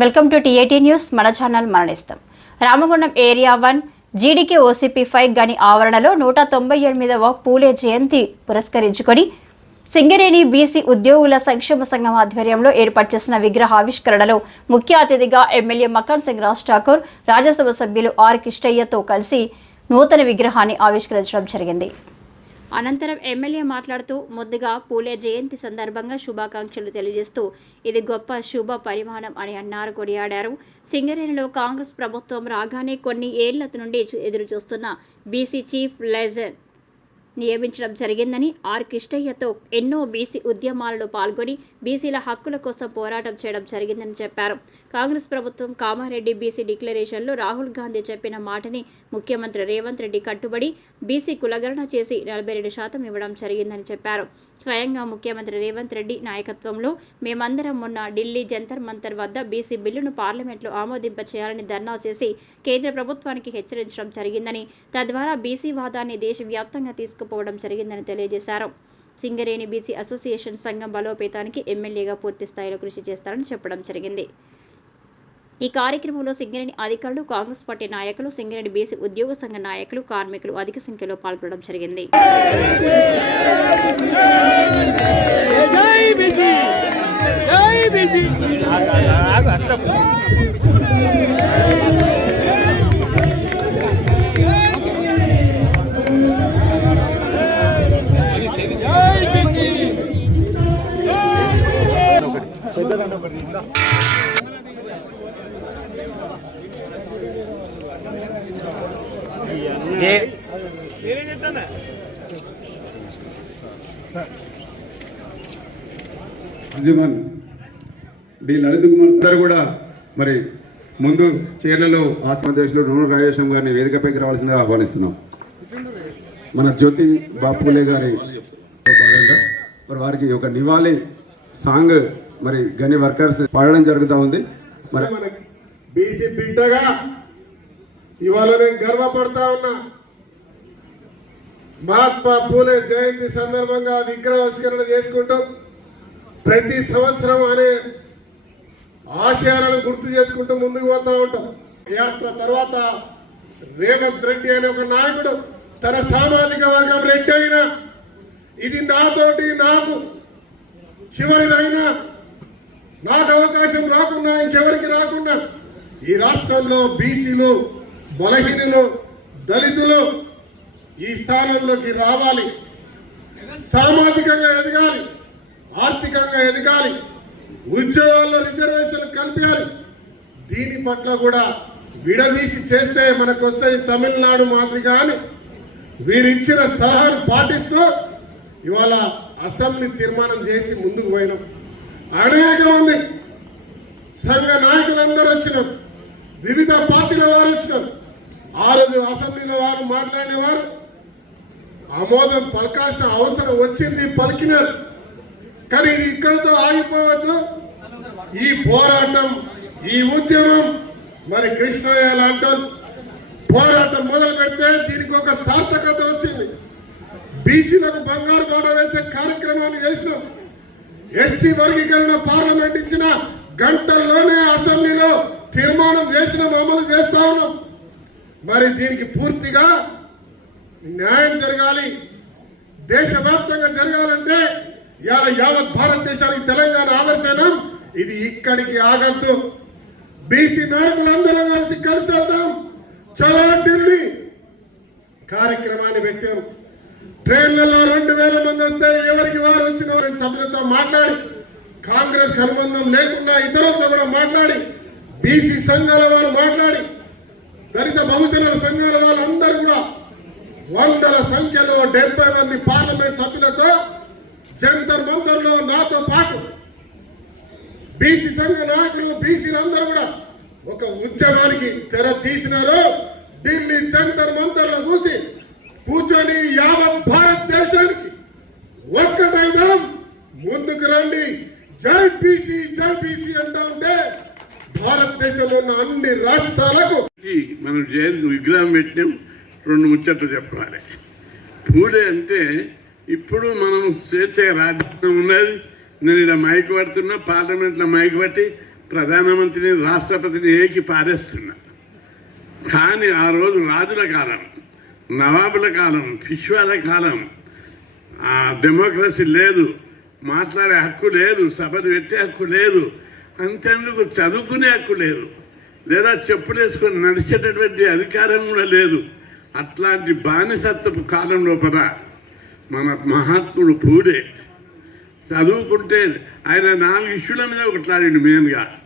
Welcome to TAT news. మన channel మరణిస్తాం. Ramagundam area one GDK OCP five గని ఆవరణలో నూట తొంభై ఎనిమిదవ పూలే జయంతి పురస్కరించుకొని సింగరేణి బీసీ ఉద్యోగుల సంక్షేమ సంఘం ఆధ్వర్యంలో ఏర్పాటు చేసిన విగ్రహావిష్కరణలో ముఖ్య అతిథిగా ఎమ్మెల్యే మకాన్ సింగ్ రాజ్ ఠాకూర్ రాజ్యసభ సభ్యులు ఆర్ కిష్టయ్యతో కలిసి నూతన విగ్రహాన్ని ఆవిష్కరించడం జరిగింది. అనంతరం ఎమ్మెల్యే మాట్లాడుతూ ముద్దుగా పూలే జయంతి సందర్భంగా శుభాకాంక్షలు తెలియజేస్తూ ఇది గొప్ప శుభ పరిమాణం అని అన్నారు కొనియాడారు. సింగరేణిలో కాంగ్రెస్ ప్రభుత్వం రాగానే కొన్ని ఏళ్ళ నుండి ఎదురు చూస్తున్న బీసీ చీఫ్ లెజర్ నియమించడం జరిగిందని ఆర్ కృష్ణయ్యతో ఎన్నో బీసీ ఉద్యమాలలో పాల్గొని బీసీల హక్కుల కోసం పోరాటం చేయడం జరిగిందని చెప్పారు. కాంగ్రెస్ ప్రభుత్వం కామారెడ్డి బీసీ డిక్లరేషన్లో రాహుల్ గాంధీ చెప్పిన మాటని ముఖ్యమంత్రి రేవంత్ రెడ్డి కట్టుబడి బీసీ కులగణన చేసి నలభై రెండు శాతం ఇవ్వడం జరిగిందని చెప్పారు. స్వయంగా ముఖ్యమంత్రి రేవంత్ రెడ్డి నాయకత్వంలో మేమందరం మొన్న ఢిల్లీ జంతర్ మంతర్ వద్ద బీసీ బిల్లును పార్లమెంట్లో ఆమోదింప చేయాలని ధర్నా చేసి కేంద్ర ప్రభుత్వానికి హెచ్చరించడం జరిగిందని తద్వారా బీసీ వాదాన్ని దేశవ్యాప్తంగా తీసుకుపోవడం జరిగిందని తెలియజేశారు. సింగరేణి బీసీ అసోసియేషన్ సంఘం బలోపేతానికి ఎమ్మెల్యేగా పూర్తి స్థాయిలో కృషి చేస్తారని చెప్పడం జరిగింది. ఈ కార్యక్రమంలో సింగరేణి అధికారులు కాంగ్రెస్ పార్టీ నాయకులు సింగరేణి బీసీ ఉద్యోగ సంఘ నాయకులు కార్మికులు అధిక సంఖ్యలో పాల్గొనడం జరిగింది. జై అంజుమన్ డి లలిత్ కుమార్ సార్ కూడా మరి ముందు చీరలలో ఆంధ్రప్రదేశ్లో నూనె రాజేశం గారిని వేదికపైకి రావాల్సిందిగా ఆహ్వానిస్తున్నాం. మన జ్యోతి బాపులే గారి భాగంగా మరి వారికి ఒక నివాళి సాంగ్ మరి గని వర్కర్స్ పాడడం జరుగుతూ ఉంది. మరి మన బీసీ బిడ్డగా ఇవాళ నేను గర్వపడతా ఉన్నా. మహాత్మా పూలే జయంతి సందర్భంగా విగ్రహావిష్కరణ చేసుకుంటాం. ప్రతి సంవత్సరం అనే ఆశయాలను గుర్తు చేసుకుంటూ ముందుకు పోతా ఉంటాం. యాత్ర తర్వాత రేవంత్ రెడ్డి అనే ఒక నాయకుడు తన సామాజిక వర్గం రెడ్డి అయినా ఇది నాతోటి నాకు చివరిదైనా నాకు అవకాశం రాకుండా ఇంకెవరికి రాకుండా ఈ రాష్ట్రంలో బీసీలు బలహీనులు దళితులు ఈ స్థానంలోకి రావాలి. సామాజికంగా ఎదగాలి. ఆర్థికంగా ఎదగాలి. ఉద్యోగాల్లో రిజర్వేషన్ కల్పించాలి. దీని పట్ల కూడా విడదీసి చేస్తే మనకు వస్తాయి తమిళనాడు మాదిరిగా అని వీరిచ్చిన సలహాను పాటిస్తూ ఇవాళ అసెంబ్లీ తీర్మానం చేసి ముందుకు పోయినాం. అనేక మంది సంఘ నాయకులందరూ వచ్చినారు. వివిధ పార్టీల వారు వచ్చినారు. ఆ రోజు అసెంబ్లీలో వారు మాట్లాడేవారు ఆమోదం పలకాల్సిన అవసరం వచ్చింది పలికినారు. కానీ ఇది ఇక్కడతో ఆగిపోవద్దు. ఈ పోరాటం ఈ ఉద్యమం మరి కృష్ణయ్య అంటారు. పోరాటం మొదలు పెడితే దీనికి ఒక సార్థకత వచ్చింది. బీసీలకు బంగారు బాట వేసే కార్యక్రమాన్ని చేసినాం. ఎస్సీ వర్గీకరణ పార్లమెంట్ ఇచ్చిన గంటల్లోనే అసెంబ్లీలో తీర్మానం చేసిన అమలు చేస్తా ఉన్నాం. మరి దీనికి పూర్తిగా న్యాయం జరగాలి. దేశవ్యాప్తంగా జరగాలంటే ఇవాళ యావత్ భారతదేశానికి తెలంగాణ ఆదర్శనం. ఇది ఇక్కడికి ఆగద్దు. బీసీ నాయకులందరం కలిసి కలిసి వెళ్దాం చలో ఢిల్లీ కార్యక్రమాన్ని పెట్టాం. ట్రైన్లలో రెండు వేల మంది వస్తే ఎవరికి వారు వచ్చిన సభ్యులతో మాట్లాడి కాంగ్రెస్ అనుబంధం లేకుండా ఇతరులతో కూడా మాట్లాడి బీసీ సంఘాల వారు మాట్లాడి దళిత బహుజన సంఘాల వాళ్ళందరూ కూడా వందల సంఖ్యలో డెబ్బై మంది పార్లమెంట్ సభ్యులతో జంతర్ మంతర్లో నాతో పాటు బీసీ సంఘ నాయకులు బీసీలందరూ కూడా ఒక ఉద్యమానికి తెర తీసినారు. ఢిల్లీ జంతర్ మంతర్లో కూసి కూర్చొని యావత్ భారతదేశానికి ఒక్కటైదాం ముందుకు రండి. జై బీసీ జై బీసీ అంటా ఉంటే భారతదేశంలో ఉన్న అన్ని రాష్ట్రాలకు మనం జయంతి విగ్రహం పెట్టినాం. రెండు ముచ్చట్లు చెప్పాలి. పూలే అంటే ఇప్పుడు మనం స్వేచ్ఛగా రాజ్యాంగం ఉన్నది. నేను ఇలా మైక్ పడుతున్నా పార్లమెంట్లో మైక్ పట్టి ప్రధానమంత్రిని రాష్ట్రపతిని ఏకి పారేస్తున్నా. కానీ ఆ రోజు రాజుల కాలం నవాబుల కాలం పిష్వాల కాలం ఆ డెమోక్రసీ లేదు మాట్లాడే హక్కు లేదు సభను పెట్టే హక్కు లేదు అంతేందుకు చదువుకునే హక్కు లేదు లేదా చెప్పులేసుకొని నడిచేటటువంటి అధికారం కూడా లేదు. అట్లాంటి బానిసత్వపు కాలం లోపల మన మహాత్ముడు పూడే. చదువుకుంటే ఆయన నాలుగు ఇష్యూల మీద ఒకట్లాడండి మెయిన్గా.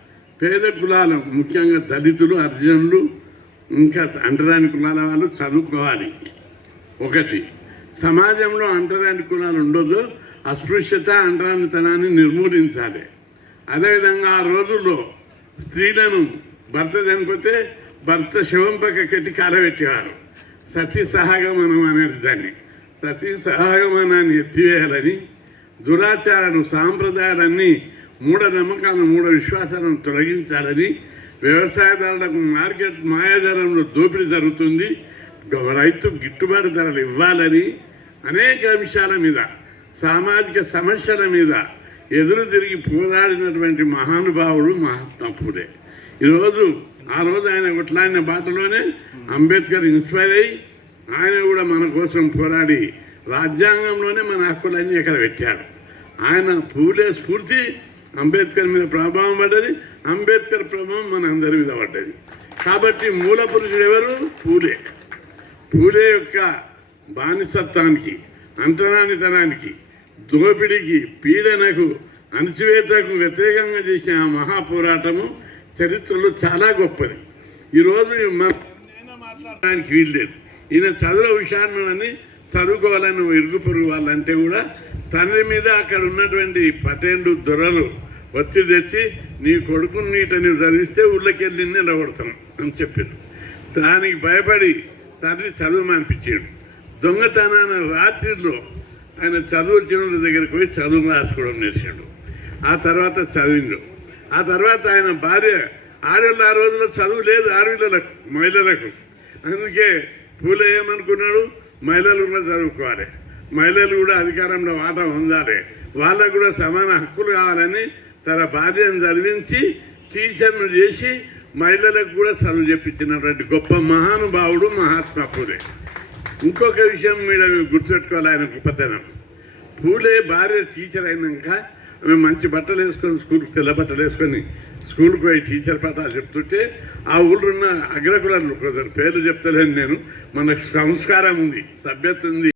పేద కులాలు ముఖ్యంగా దళితులు అర్జునులు ఇంకా అంటరాని కులాల వాళ్ళు చదువుకోవాలి. ఒకటి సమాజంలో అంటరాని కులాలు ఉండదు అస్పృశ్యత అంటరానితనాన్ని నిర్మూలించాలి. అదేవిధంగా ఆ రోజుల్లో స్త్రీలను భర్త చనిపోతే భర్త శవం పక్క కట్టి కాలబెట్టేవారు. సతీ సహగమనం అనేది దాన్ని. సతీ సహగమనాన్ని ఎత్తివేయాలని దురాచారాలు సాంప్రదాయాలన్నీ మూఢనమ్మకాలను మూఢ విశ్వాసాలను తొలగించాలని వ్యవసాయదారులకు మార్కెట్ మాయాజాలంలో దోపిడీ జరుగుతుంది. రైతు గిట్టుబాటు ధరలు ఇవ్వాలని అనేక అంశాల మీద సామాజిక సమస్యల మీద ఎదురు తిరిగి పోరాడినటువంటి మహానుభావుడు మహాత్మా పూలే ఈరోజు ఆ రోజు ఆయన కొట్లాడిన బాటలోనే అంబేద్కర్ ఇన్స్పైర్ అయ్యి ఆయన కూడా మన కోసం పోరాడి రాజ్యాంగంలోనే మన హక్కులన్నీ ఇక్కడ పెట్టాడు. ఆయన పూలే స్ఫూర్తి అంబేద్కర్ మీద ప్రభావం పడ్డది అంబేద్కర్ ప్రభావం మన అందరి మీద పడ్డది. కాబట్టి మూల పురుషుడు ఎవరు? పూలే. పూలే యొక్క బానిసత్వానికి అంతరానితనానికి దోపిడికి పీడనకు అణచివేతకు వ్యతిరేకంగా చేసిన ఆ మహాపోరాటము చరిత్రలో చాలా గొప్పది. ఈరోజు మాట్లాడడానికి వీల్లేదు ఈయన చదువు విషయాన్ని చదువుకోవాలని ఇరుగు పొరుగు వాళ్ళంటే కూడా తండ్రి మీద అక్కడ ఉన్నటువంటి పటేండు దొరలు వచ్చి తెచ్చి నీ కొడుకుని నీటని చదివిస్తే ఊళ్ళకెళ్ళి నిలబడతాం అని చెప్పిండు. దానికి భయపడి తండ్రి చదువు మానిపించాడు. దొంగతనాన రాత్రిలో ఆయన చదువు చిన్న దగ్గరికి పోయి చదువు రాసుకోవడం నేర్చాడు. ఆ తర్వాత చదివిండు. ఆ తర్వాత ఆయన భార్య ఆడవాళ్ళు ఆ రోజుల్లో చదువు లేదు ఆడపిల్లలకు మహిళలకు. అందుకే పూలే ఏమనుకున్నాడు? మహిళలు కూడా చదువుకోవాలి. మహిళలు కూడా అధికారంలో వాటా ఉండాలి. వాళ్ళకు కూడా సమాన హక్కులు కావాలని తన భార్యను చదివించి టీచర్ను చేసి మహిళలకు కూడా చదువు చెప్పించినటువంటి గొప్ప మహానుభావుడు మహాత్మా పూలే. ఇంకొక విషయం మీద మీరు గుర్తుపెట్టుకోవాలి ఆయన గొప్పతనం. పూలే భార్య టీచర్ అయినాక ఆమె మంచి బట్టలు వేసుకొని స్కూల్కి తెల్ల బట్టలు వేసుకొని స్కూల్కి పోయి టీచర్ పాఠాలు చెప్తుంటే ఆ ఊళ్ళో ఉన్న అగ్రకులను ఒకసారి పేర్లు చెప్తలేను నేను మనకు సంస్కారం ఉంది సభ్యత ఉంది.